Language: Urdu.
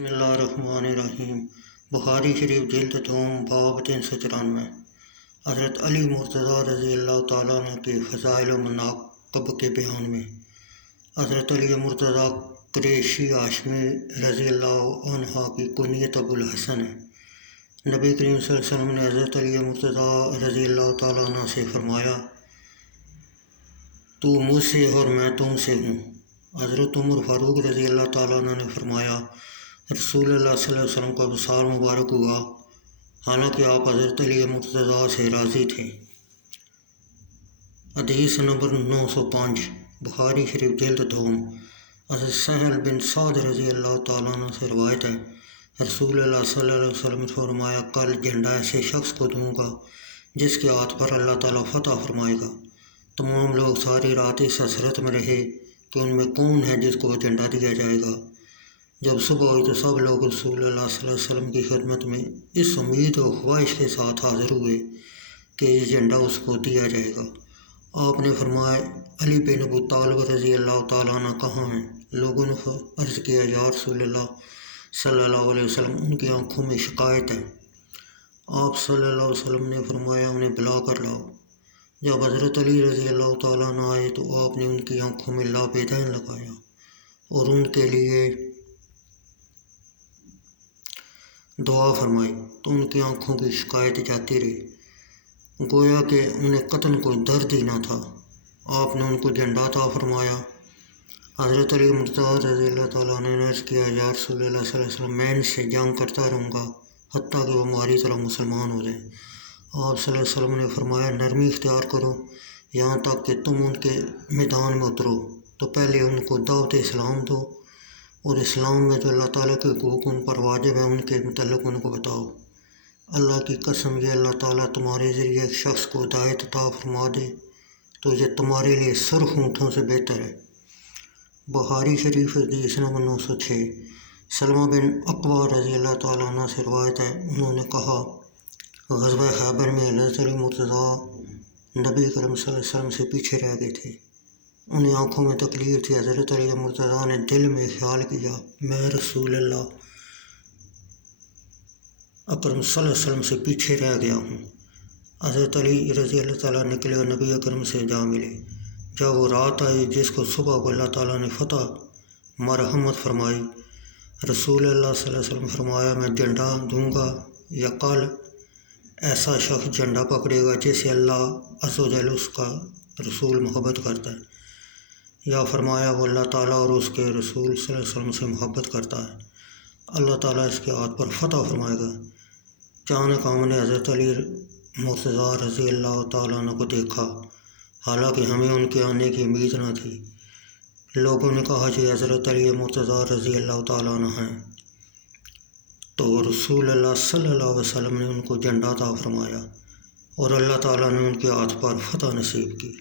بسم اللہ الرحمن الرحیم۔ بخاری شریف جلد دوم باب 394۔ حضرت علی مرتضیٰ رضی اللہ تعالیٰ عنہ کے فضائل و مناقب کے بیان میں حضرت علی مرتضیٰ قریشی ہاشمی رضی اللہ عنہ کی کنیت ابو الحسن ہے۔ نبی کریم صلی اللہ علیہ وسلم نے حضرت علی مرتضیٰ رضی اللہ تعالیٰ عنہ سے فرمایا، تو مجھ سے اور میں تم سے ہوں۔ حضرت عمر فاروق رضی اللہ تعالیٰ عنہ نے فرمایا، رسول اللہ صلی اللہ علیہ وسلم کا وصال مبارک ہوا، حالانکہ آپ حضرت علی مرتضیٰ سے راضی تھے۔ حدیث نمبر 905۔ بخاری شریف جلد دوم۔ حضرت سہل بن سعد رضی اللہ تعالیٰ عنہ سے روایت ہے، رسول اللہ صلی اللہ علیہ وسلم نے فرمایا، کل جھنڈا ایسے شخص کو دوں گا جس کے ہاتھ پر اللہ تعالیٰ فتح فرمائے گا۔ تمام لوگ ساری رات اس حسرت میں رہے کہ ان میں کون ہے جس کو وہ جھنڈا دیا جائے گا۔ جب صبح ہوئی تو سب لوگ رسول اللہ صلی اللہ علیہ وسلم کی خدمت میں اس امید و خواہش کے ساتھ حاضر ہوئے کہ یہ جھنڈا اس کو دیا جائے گا۔ آپ نے فرمایا، علی بن ابو طالب رضی اللہ تعالیٰ عنہ کہاں ہیں؟ لوگوں نے عرض کیا، یا رسول اللہ صلی اللہ علیہ وسلم، ان کی آنکھوں میں شکایت ہے۔ آپ صلی اللہ علیہ وسلم نے فرمایا، انہیں بلا کر لاؤ۔ جب حضرت علی رضی اللہ تعالیٰ عنہ آئے تو آپ نے ان کی آنکھوں میں لابیدین لگایا اور ان کے لیے دعا فرمائی تو ان کی آنکھوں کی شکایت جاتی رہی، گویا کہ انہیں قطن کوئی درد ہی نہ تھا۔ آپ نے ان کو جھنڈا عطا فرمایا۔ حضرت علی مرتضیٰ رضی اللہ تعالیٰ عنہ نے عرض کیا، یا رسول اللہ صلی اللہ علیہ وسلم، میں ان سے جنگ کرتا رہوں گا حتیٰ کہ وہ ہماری طرح مسلمان ہو جائیں۔ آپ صلی اللہ علیہ وسلم نے فرمایا، نرمی اختیار کرو یہاں تک کہ تم ان کے میدان میں اترو تو پہلے ان کو دعوت اسلام دو اور اسلام میں جو اللہ تعالیٰ کے حقوق ان پر واجب ہے ان کے متعلق ان کو بتاؤ۔ اللہ کی قسم، یہ اللہ تعالیٰ تمہارے ذریعے ایک شخص کو ہدایت عطا فرما دے تو یہ تمہارے لیے سرخ اونٹوں سے بہتر ہے۔ بخاری شریف حدیث نمبر 906۔ سلمہ بن اقویٰ رضی اللہ تعالیٰ عنہ سے روایت ہے، انہوں نے کہا، غزوہ خیبر میں حضرت علی مرتضیٰ نبی کریم صلی اللہ علیہ وسلم سے پیچھے رہ گئے تھے۔ انہیں آنکھوں میں تکلیف تھی۔ حضرت علی مرتضیٰ نے دل میں خیال کیا، میں رسول اللہ اکرم صلی اللہ علیہ وسلم سے پیچھے رہ گیا ہوں۔ حضرت علی رضی اللہ تعالیٰ نکلے اور نبی اکرم سے جا ملے۔ جب وہ رات آئی جس کو صبح کو اللہ تعالیٰ نے فتح مرحمت فرمائی، رسول اللہ صلی اللہ علیہ وسلم فرمایا، میں جھنڈا دوں گا یا کل ایسا شخص جھنڈا پکڑے گا جسے اللہ عز و جل اس کا رسول محبت کرتا ہے، یا فرمایا وہ اللہ تعالیٰ اور اس کے رسول صلی اللہ علیہ وسلم سے محبت کرتا ہے، اللہ تعالیٰ اس کے ہاتھ پر فتح فرمائے گا۔ اچانک ہم نے حضرت علی مرتضیٰ رضی اللہ تعالیٰ عنہ کو دیکھا، حالانکہ ہمیں ان کے آنے کی امید نہ تھی۔ لوگوں نے کہا کہ حضرت علی مرتضیٰ رضی اللہ تعالیٰ عنہ ہیں، تو رسول اللہ صلی اللہ علیہ وسلم نے ان کو جھنڈا عطا فرمایا اور اللہ تعالیٰ نے ان کے ہاتھ پر فتح نصیب کی۔